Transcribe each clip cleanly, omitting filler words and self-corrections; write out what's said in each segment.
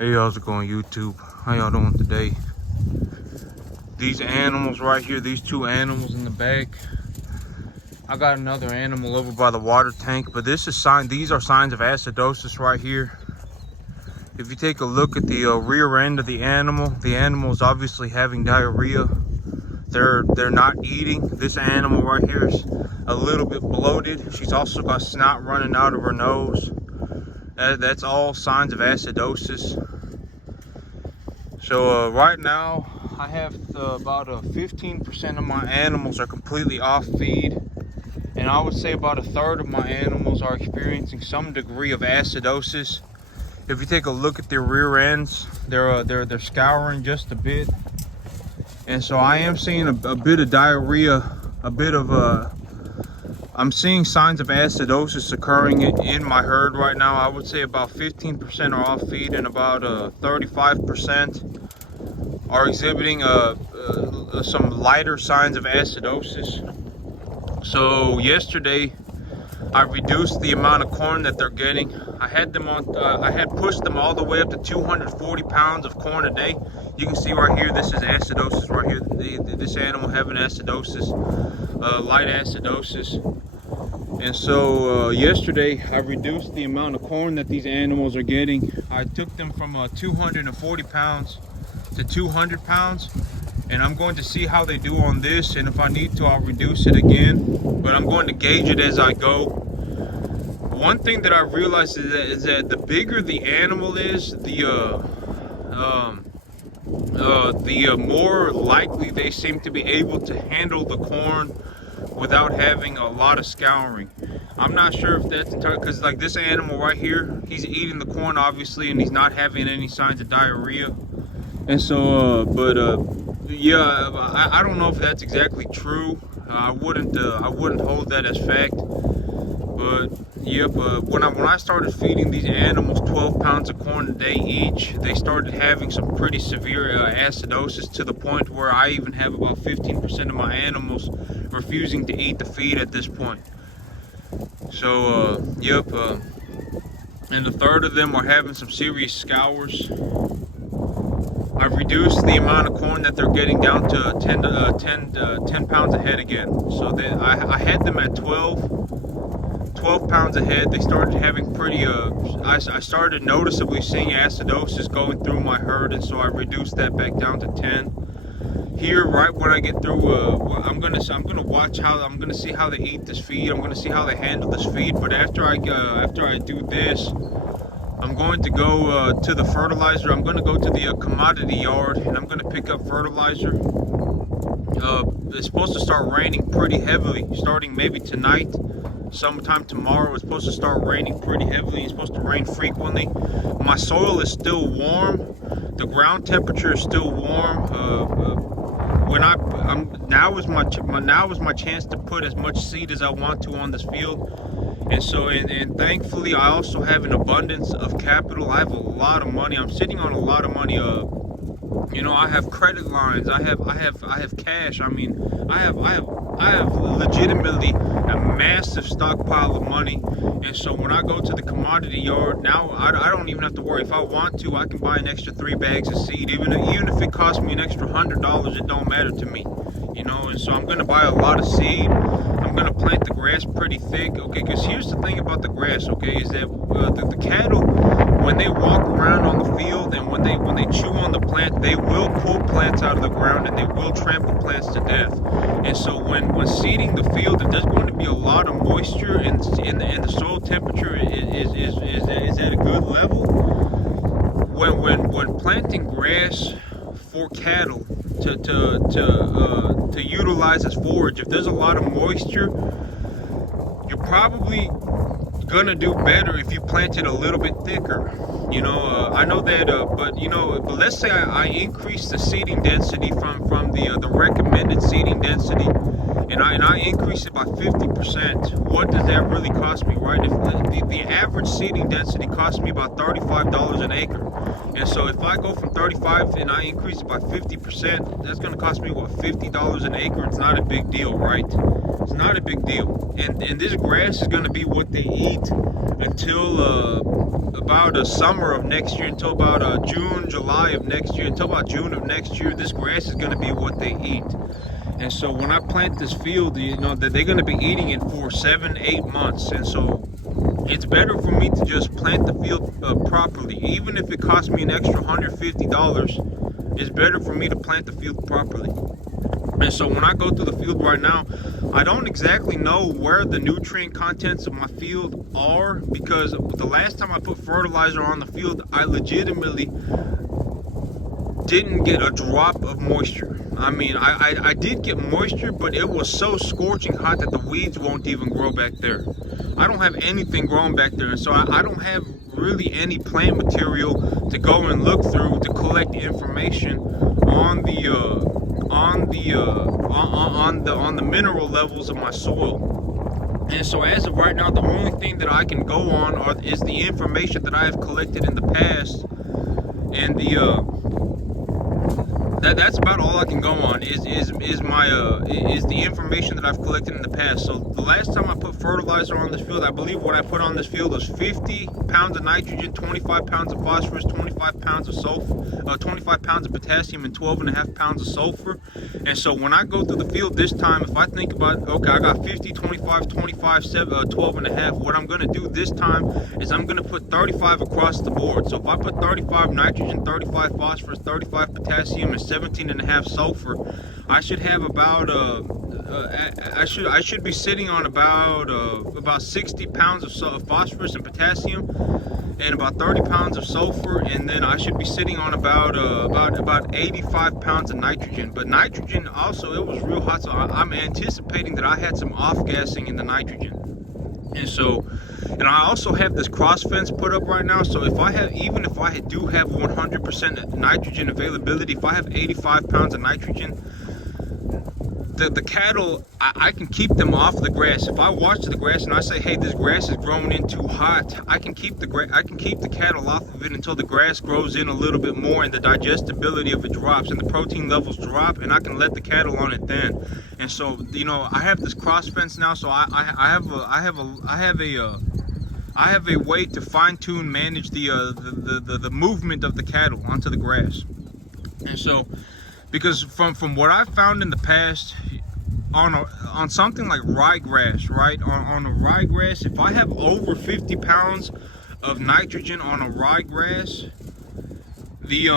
Hey, how's it going, YouTube? How y'all doing today? These animals right here, these two animals in the back. I got another animal over by the water tank, but these are signs of acidosis right here. If you take a look at the rear end of the animal is obviously having diarrhea. They're not eating. This animal right here is a little bit bloated. She's also got snot running out of her nose. That's all signs of acidosis. So right now I have about 15% of my animals are completely off feed, and I would say about a third of my animals are experiencing some degree of acidosis. If you take a look at their rear ends, they're scouring just a bit, and so I am seeing a bit of diarrhea, I'm seeing signs of acidosis occurring in my herd right now. I would say about 15% are off feed, and about 35% are exhibiting some lighter signs of acidosis. So yesterday, I reduced the amount of corn that they're getting. I had pushed them all the way up to 240 pounds of corn a day. You can see right here, this is acidosis right here. This animal having acidosis, light acidosis. And so yesterday I reduced the amount of corn that these animals are getting. I took them from 240 pounds to 200 pounds, and I'm going to see how they do on this, and if I need to, I'll reduce it again, but I'm going to gauge it as I go. One thing that I realized is that the bigger the animal is, the more likely they seem to be able to handle the corn without having a lot of scouring. I'm not sure if that's because, like, this animal right here, he's eating the corn obviously, and he's not having any signs of diarrhea. And so yeah, I don't know if that's exactly true. I wouldn't hold that as fact. But yep, when I started feeding these animals 12 pounds of corn a day each, they started having some pretty severe acidosis, to the point where I even have about 15% of my animals refusing to eat the feed at this point. So yep, and a third of them are having some serious scours. I've reduced the amount of corn that they're getting down to 10 pounds a head again. So I had them at 12 pounds a head. They started having pretty, I started noticeably seeing acidosis going through my herd, and so I reduced that back down to 10. Here, right when I get through, I'm gonna see how they eat this feed. I'm gonna see how they handle this feed. But after I do this, I'm going to go to the fertilizer. I'm going to go to the commodity yard, and I'm going to pick up fertilizer. It's supposed to start raining pretty heavily, starting maybe tonight, sometime tomorrow. It's supposed to start raining pretty heavily. It's supposed to rain frequently. My soil is still warm. The ground temperature is still warm. Now is my chance to put as much seed as I want to on this field. And so, and thankfully, I also have an abundance of capital. I have a lot of money. I'm sitting on a lot of money. You know, I have credit lines. I have cash. I mean, I have legitimately a massive stockpile of money. And so when I go to the commodity yard now, I don't even have to worry. If I want to, I can buy an extra 3 bags of seed. Even if it costs me an extra $100, it don't matter to me. You know, and so I'm gonna buy a lot of seed. I'm gonna plant the grass pretty thick, okay? Because here's the thing about the grass, okay, is that the cattle, when they walk around on the field and when they chew on the plant, they will pull plants out of the ground, and they will trample plants to death. And so when seeding the field, if there's going to be a lot of moisture and the soil temperature is at a good level, when planting grass for cattle to utilize as forage, if there's a lot of moisture, you're probably gonna do better if you plant it a little bit thicker. You know, I know that, but let's say I increase the seeding density from the recommended seeding density, and I increase it by 50%, what does that really cost me, right? If the average seeding density costs me about $35 an acre, and so if I go from 35 and I increase it by 50%, that's going to cost me what, $50 an acre. It's not a big deal, right? It's not a big deal. And this grass is going to be what they eat until about the summer of next year, until about June, July of next year, until about June of next year. This grass is going to be what they eat. And so when I plant this field, you know, that they're going to be eating it for 7-8 months. And so it's better for me to just plant the field properly. Even if it costs me an extra $150, it's better for me to plant the field properly. And so when I go through the field right now, I don't exactly know where the nutrient contents of my field are, because the last time I put fertilizer on the field, I legitimately didn't get a drop of moisture. I mean, I did get moisture, but it was so scorching hot that the weeds won't even grow back there. I don't have anything growing back there, and so I don't have really any plant material to go and look through to collect information on the mineral levels of my soil. And so as of right now, the only thing that I can go on is the information that I have collected in the past, and that's about all I can go on is the information that I've collected in the past. So the last time I put fertilizer on this field, I believe what I put on this field was 50 pounds of nitrogen, 25 pounds of phosphorus, 25 pounds of sulfur, 25 pounds of potassium, and 12.5 pounds of sulfur. And so when I go through the field this time, if I think about, okay, I got 50, 25, 25, 12.5, what I'm going to do this time is I'm going to put 35 across the board. So if I put 35 nitrogen, 35 phosphorus, 35 potassium, and 17.5 sulfur, I should have about I should be sitting on about 60 pounds of phosphorus and potassium, and about 30 pounds of sulfur, and then I should be sitting on about 85 pounds of nitrogen. But nitrogen also, it was real hot, so I'm anticipating that I had some off-gassing in the nitrogen. And so, and I also have this cross fence put up right now, so even if I do have 100% nitrogen availability, if I have 85 pounds of nitrogen, the cattle, I can keep them off the grass. If I watch the grass and I say, hey, this grass is growing in too hot, I can keep the cattle off of it until the grass grows in a little bit more and the digestibility of it drops and the protein levels drop, and I can let the cattle on it then. And so, you know, I have this cross fence now, so I have a way to fine-tune, manage the movement of the cattle onto the grass. And so, because from what I've found in the past, on something like ryegrass, right? On a ryegrass, if I have over 50 pounds of nitrogen on a ryegrass, the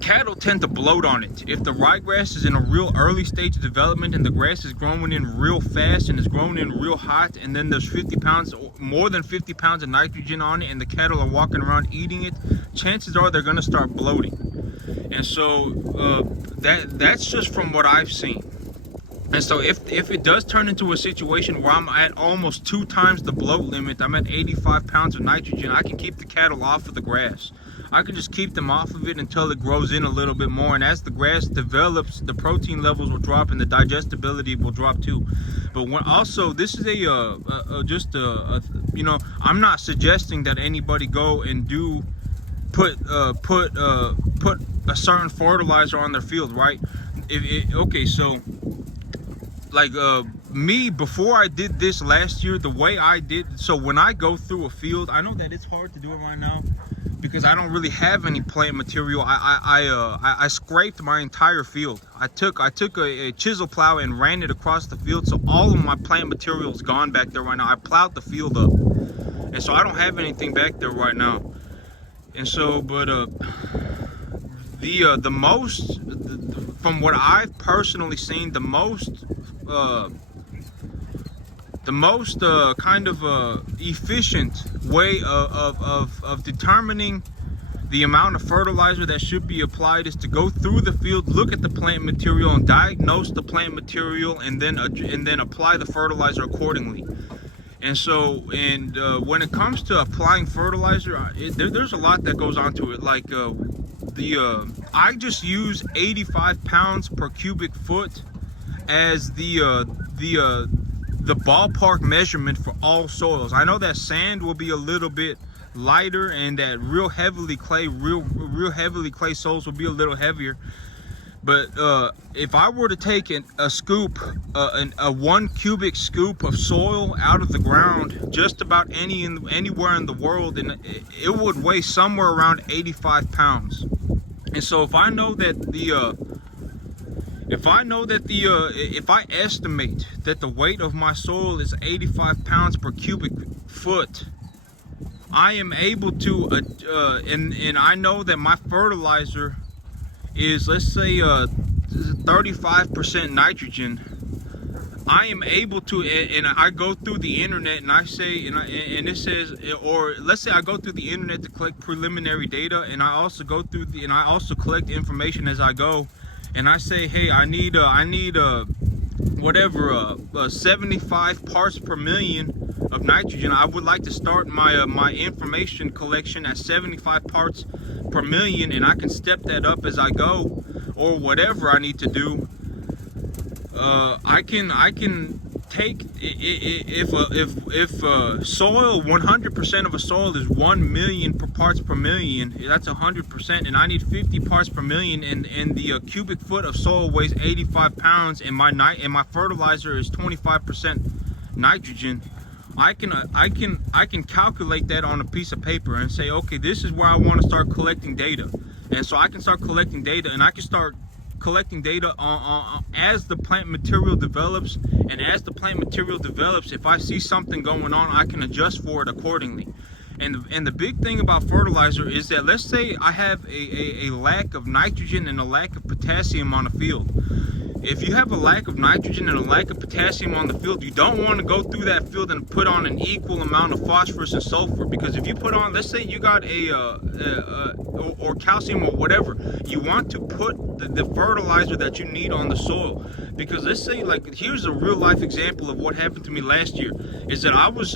cattle tend to bloat on it. If the ryegrass is in a real early stage of development and the grass is growing in real fast and is growing in real hot, and then there's 50 pounds, more than 50 pounds of nitrogen on it, and the cattle are walking around eating it, chances are they're going to start bloating. And so that's just from what I've seen. And so if it does turn into a situation where I'm at almost 2 times the bloat limit, I'm at 85 pounds of nitrogen, I can keep the cattle off of the grass. I can just keep them off of it until it grows in a little bit more, and as the grass develops, the protein levels will drop and the digestibility will drop too. But when also, this is you know, I'm not suggesting that anybody go and put a certain fertilizer on their field, right? Okay, so like me, before I did this last year, the way I did, so when I go through a field, I know that it's hard to do it right now because I don't really have any plant material. I scraped my entire field. I took a chisel plow and ran it across the field, so all of my plant material is gone back there right now. I plowed the field up, and so I don't have anything back there right now. And so, but the most, from what I've personally seen, the most kind of efficient way of determining the amount of fertilizer that should be applied is to go through the field, look at the plant material, and diagnose the plant material, and then apply the fertilizer accordingly. And so, when it comes to applying fertilizer, there's a lot that goes on to it. Like I just use 85 pounds per cubic foot as the ballpark measurement for all soils. I know that sand will be a little bit lighter, and that real heavily clay soils will be a little heavier. But if I were to take a scoop, a 1 cubic scoop of soil out of the ground, just about anywhere in the world, and it would weigh somewhere around 85 pounds. And so if I know that if I estimate that the weight of my soil is 85 pounds per cubic foot, I am able to, and I know that my fertilizer is, let's say, 35% nitrogen. I am able to, and I go through the internet and I say, and it says, or let's say I go through the internet to collect preliminary data, and I also go through and I also collect information as I go, and I say, hey, I need whatever, 75 parts per million of nitrogen. I would like to start my information collection at 75 parts per million, and I can step that up as I go, or whatever I need to do. I can take, if soil, 100% of a soil is 1 million parts per million, that's 100%, and I need 50 parts per million, and the cubic foot of soil weighs 85 pounds, and my fertilizer is 25% nitrogen. I can calculate that on a piece of paper and say, okay, this is where I want to start collecting data. And so I can start collecting data, and I can start collecting data on as the plant material develops, and as the plant material develops, if I see something going on, I can adjust for it accordingly. And the big thing about fertilizer is that, let's say I have a lack of nitrogen and a lack of potassium on the field. If you have a lack of nitrogen and a lack of potassium on the field, you don't want to go through that field and put on an equal amount of phosphorus and sulfur, because if you put on, let's say you got or calcium or whatever, you want to put the fertilizer that you need on the soil. Because let's say, like, here's a real life example of what happened to me last year. Is that I was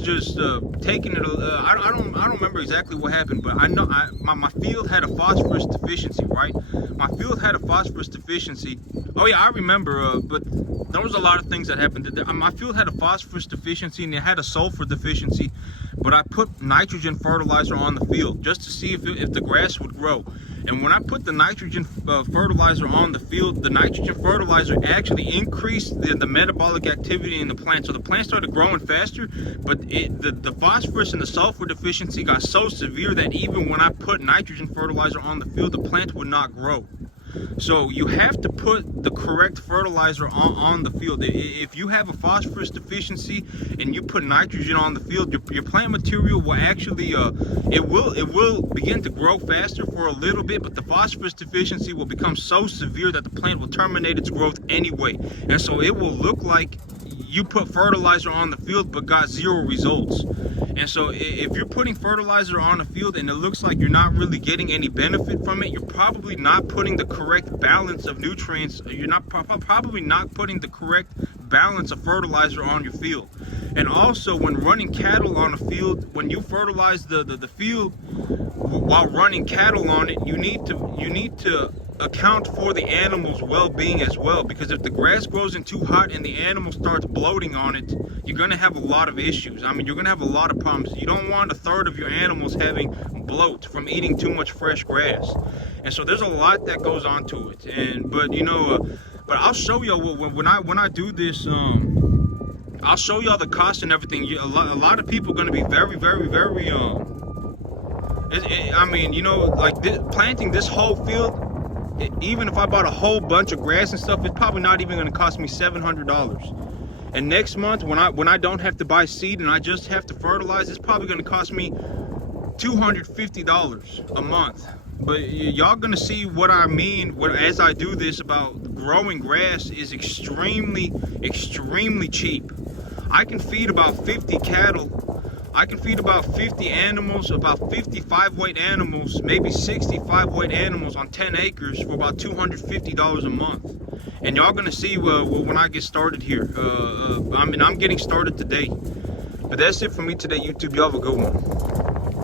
just taking it. I don't remember exactly what happened, but I know my field had a phosphorus deficiency, right? My field had a phosphorus deficiency. Oh yeah, I remember. But there was a lot of things that happened. My field had a phosphorus deficiency, and it had a sulfur deficiency. But I put nitrogen fertilizer on the field just to see if the grass would grow. And when I put the nitrogen fertilizer on the field, the nitrogen fertilizer actually increased the metabolic activity in the plant. So the plant started growing faster, but the phosphorus and the sulfur deficiency got so severe that even when I put nitrogen fertilizer on the field, the plant would not grow. So you have to put the correct fertilizer on the field. If you have a phosphorus deficiency and you put nitrogen on the field, your plant material will actually it will begin to grow faster for a little bit, but the phosphorus deficiency will become so severe that the plant will terminate its growth anyway. And so it will look like you put fertilizer on the field but got zero results. And so if you're putting fertilizer on the field and it looks like you're not really getting any benefit from it, you're probably not putting the correct balance of nutrients. You're not probably not putting the correct balance of fertilizer on your field. And also, when running cattle on a field, when you fertilize the field while running cattle on it, you need to account for the animal's well-being as well, because if the grass grows in too hot and the animal starts bloating on it, you're going to have a lot of issues. I mean, you're going to have a lot of problems. You don't want a third of your animals having bloat from eating too much fresh grass. And so there's a lot that goes on to it. But I'll show you when I do this. I'll show y'all the cost and everything. A lot of people are going to be very, very, very I mean, planting this whole field, even if I bought a whole bunch of grass and stuff, it's probably not even going to cost me $700. And next month, when I don't have to buy seed and I just have to fertilize, it's probably going to cost me $250 a month. But y'all going to see what I mean as I do this about growing grass is extremely, extremely cheap. I can feed about 50 cattle. I can feed about 50 animals, about 55 weight animals, maybe 65 weight animals on 10 acres for about $250 a month. And y'all gonna see when I get started here. I'm getting started today. But that's it for me today, YouTube. Y'all have a good one.